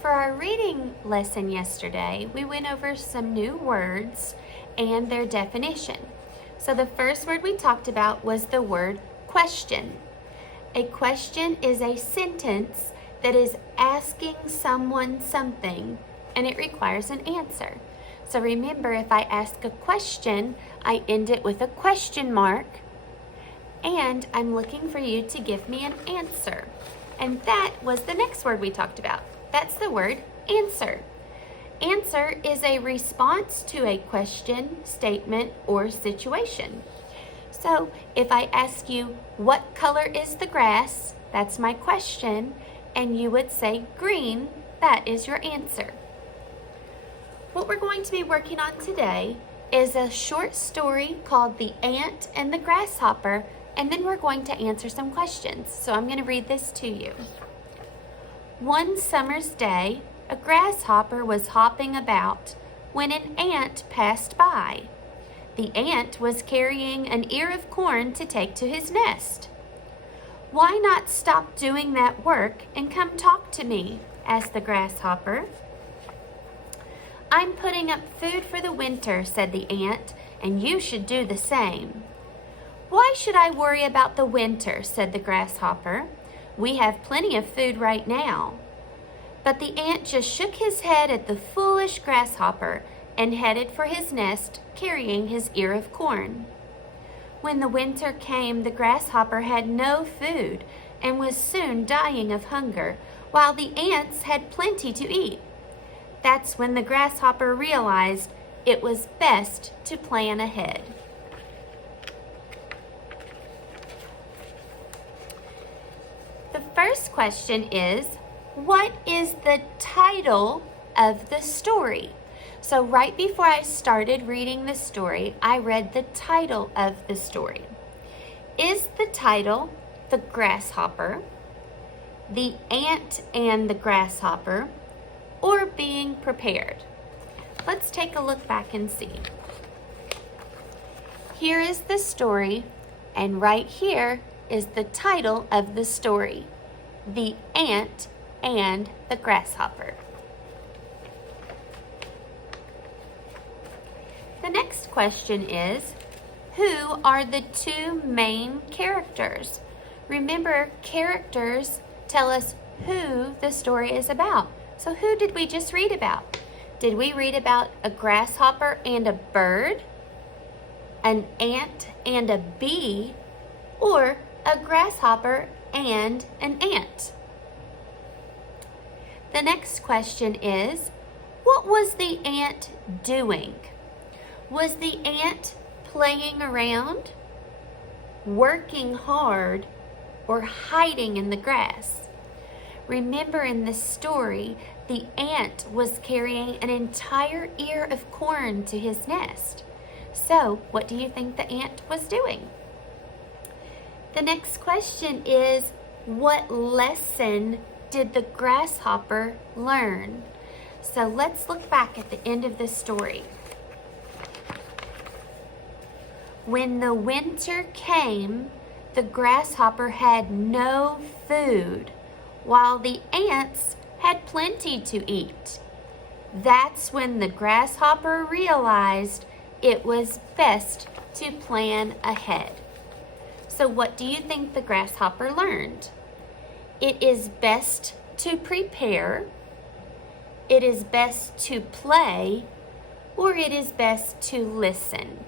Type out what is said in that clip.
For our reading lesson yesterday, we went over some new words and their definition. So the first word we talked about was the word question. A question is a sentence that is asking someone something and it requires an answer. So remember, if I ask a question, I end it with a question mark and I'm looking for you to give me an answer. And that was the next word we talked about. That's the word answer. Answer is a response to a question, statement, or situation. So if I ask you, what color is the grass? That's my question. And you would say green. That is your answer. What we're going to be working on today is a short story called The Ant and the Grasshopper, and then we're going to answer some questions. So I'm going to read this to you. One summer's day, a grasshopper was hopping about when an ant passed by. The ant was carrying an ear of corn to take to his nest. "Why not stop doing that work and come talk to me?" asked the grasshopper. "I'm putting up food for the winter," said the ant, "and you should do the same." "Why should I worry about the winter?" said the grasshopper. "We have plenty of food right now." But the ant just shook his head at the foolish grasshopper and headed for his nest, carrying his ear of corn. When the winter came, the grasshopper had no food and was soon dying of hunger, while the ants had plenty to eat. That's when the grasshopper realized it was best to plan ahead. The first question is, what is the title of the story? So right before I started reading the story, I read the title of the story. Is the title The Grasshopper, The Ant and the Grasshopper, or Being Prepared? Let's take a look back and see. Here is the story, and right here is the title of the story, The Ant and the Grasshopper. The next question is, who are the two main characters? Remember, characters tell us who the story is about. So who did we just read about? Did we read about a grasshopper and a bird, an ant and a bee, or a grasshopper and an ant? The next question is, what was the ant doing? Was the ant playing around, working hard, or hiding in the grass? Remember, in the story, the ant was carrying an entire ear of corn to his nest. So, what do you think the ant was doing? The next question is, what lesson did the grasshopper learn? So let's look back at the end of the story. When the winter came, the grasshopper had no food, while the ants had plenty to eat. That's when the grasshopper realized it was best to plan ahead. So what do you think the grasshopper learned? It is best to prepare, it is best to play, or it is best to listen.